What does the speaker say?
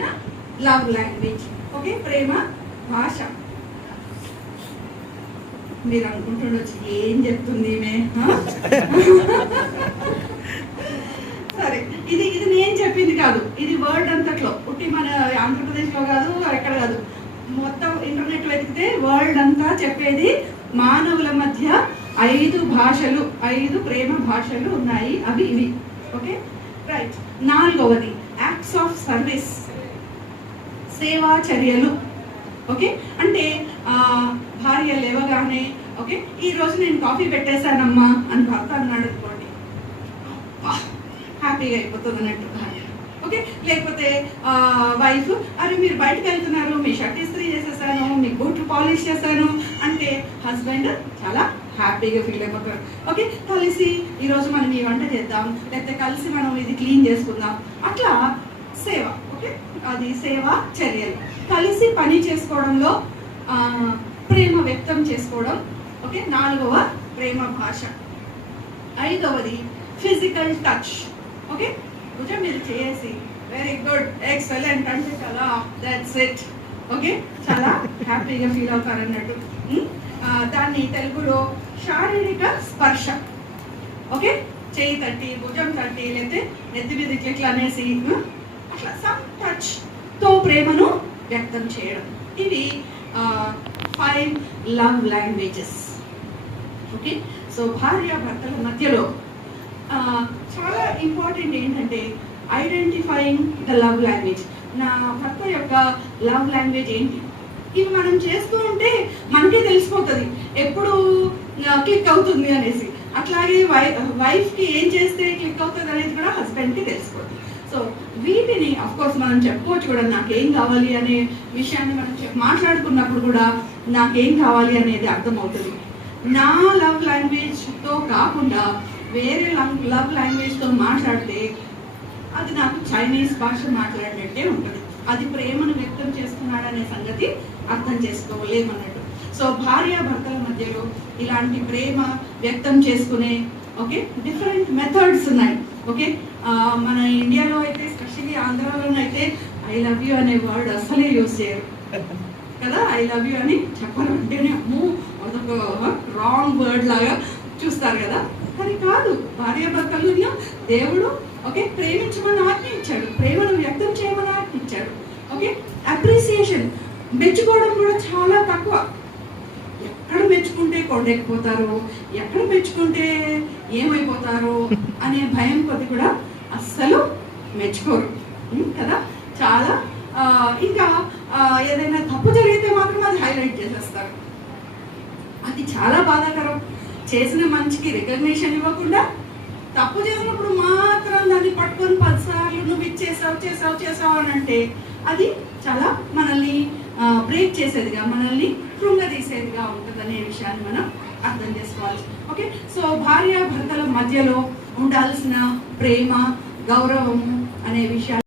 మన love language. Okay, ప్రేమ భాష. మీరు అనుకుంటుండొచ్చు ఏం చెప్తుంది ఈమె. సరే, ఇది ఇది నేను చెప్పింది కాదు, ఇది వరల్డ్ అంతట్లో, పుట్టి మన ఆంధ్రప్రదేశ్లో కాదు, ఎక్కడ కాదు, మొత్తం ఇంటర్నెట్ వెతికితే వరల్డ్ అంతా చెప్పేది మానవుల మధ్య 5 భాషలు, 5 ప్రేమ భాషలు ఉన్నాయి, అవి ఇవి. Okay right. 4వది యాక్ట్స్ ఆఫ్ సర్వీస్, సేవా చర్యలు. ఓకే, అంటే భార్య లేవగానే ఓకే ఈరోజు నేను కాఫీ పెట్టేశానమ్మా అని భర్త అన్నాడు అనుకోండి, హ్యాపీగా అయిపోతుంది అన్నట్టు భార్య. ఓకే, లేకపోతే వైఫ్ అరే మీరు బయటకు వెళ్తున్నారు, మీ షర్ట్ ఇస్త్రీ చేసేసాను, మీ బూట్లు పాలిష్ చేశాను అంటే హస్బెండ్ చాలా హ్యాపీగా ఫీల్ అయిపోతారు. ఓకే, కలిసి ఈరోజు మనం ఈ వంట చేద్దాం, లేకపోతే కలిసి మనం ఇది క్లీన్ చేసుకుందాం, అట్లా సేవ. ఓకే, అది సేవా చర్యలు. కలిసి పని చేసుకోవడంలో ప్రేమ వ్యక్తం చేసుకోవడం. ఓకే, 4వ ప్రేమ భాష. 5వది ఫిజికల్ టచ్. ఓకే, భుజం మీరు చేసి వెరీ గుడ్ ఎక్సలెంట్ అంటే చాలా దట్స్ ఇట్. ఓకే, చాలా హ్యాపీగా ఫీల్ అవుతారు అన్నట్టు. దాన్ని తెలుగులో శారీరక స్పర్శ. ఓకే, చేయి తట్టి, భుజం తట్టి, లేకపోతే నెత్తి మీద ఇట్లా అనేసి అట్లా సమ్ టచ్ తో ప్రేమను వ్యక్తం చేయడం. ఇవి 5 లవ్ లాంగ్వేజెస్. ఓకే, సో భార్య భర్తల మధ్యలో చాలా ఇంపార్టెంట్ ఏంటంటే ఐడెంటిఫైయింగ్ ద లవ్ లాంగ్వేజ్. నా భర్త యొక్క లవ్ లాంగ్వేజ్ ఏంటి, ఇవి మనం చేస్తూ ఉంటే మనకే తెలిసిపోతుంది ఎప్పుడు క్లిక్ అవుతుంది అనేసి. అట్లాగే వైఫ్కి ఏం చేస్తే క్లిక్ అవుతుంది అనేది కూడా హస్బెండ్కి తెలిసిపోతుంది. సో వీటిని అఫ్కోర్స్ మనం చెప్పుకోవచ్చు కూడా, నాకేం కావాలి అనే విషయాన్ని మనం మాట్లాడుకున్నప్పుడు కూడా నాకేం కావాలి అనేది అర్థమవుతుంది. నా లవ్ లాంగ్వేజ్తో కాకుండా వేరే లవ్ లాంగ్వేజ్తో మాట్లాడితే అది నాకు చైనీస్ భాష మాట్లాడినట్టే ఉంటుంది. అది ప్రేమను వ్యక్తం చేస్తున్నాడనే సంగతి అర్థం చేసుకోలేమన్నట్టు. సో భార్య భర్తల మధ్యలో ఇలాంటి ప్రేమ వ్యక్తం చేసుకునే ఓకే డిఫరెంట్ మెథడ్స్ ఉన్నాయి. ఓకే, మన ఇండియాలో అయితే స్పెషల్లీ ఆంధ్రాలోనైతే ఐ లవ్ యూ అనే వర్డ్ అసలే యూజ్ చేయరు కదా. ఐ లవ్ యూ అని చెప్పరు అంటేనే అమ్మో అదొక రాంగ్ వర్డ్ లాగా చూస్తారు కదా. కానీ కాదు, భార్య భర్తలు దేవుడు ఓకే ప్రేమించమని ఆజ్ఞించాడు, ప్రేమను వ్యక్తం చేయమని ఆజ్ఞించాడు. ఓకే, అప్రిసియేషన్, మెచ్చుకోవడం కూడా చాలా తక్కువ. ఎక్కడ మెచ్చుకుంటే కొండెక్కిపోతారు, ఎక్కడ మెచ్చుకుంటే ఏమైపోతారు అనే భయం కొద్ది కూడా అస్సలు మెచ్చుకోరు కదా. చాలా ఇంకా ఏదైనా తప్పు జరిగితే మాత్రం అది హైలైట్ చేసేస్తారు. అది చాలా బాధాకరం. చేసిన మంచికి రికగ్నిషన్ ఇవ్వకుండా తప్పు చేసినప్పుడు మాత్రం దాన్ని పట్టుకొని 10 సార్లు నువ్వు చేసావు అని అంటే అది చాలా మనల్ని బ్రేక్ చేసేదిగా, మనల్ని కృంగదీసేదిగా ఉంటుంది అనే విషయాన్ని మనం అర్థం చేసుకోవాలి. ఓకే, సో భార్య భర్తల మధ్యలో ఉండాల్సిన ప్రేమ, గౌరవము అనే విషయాలు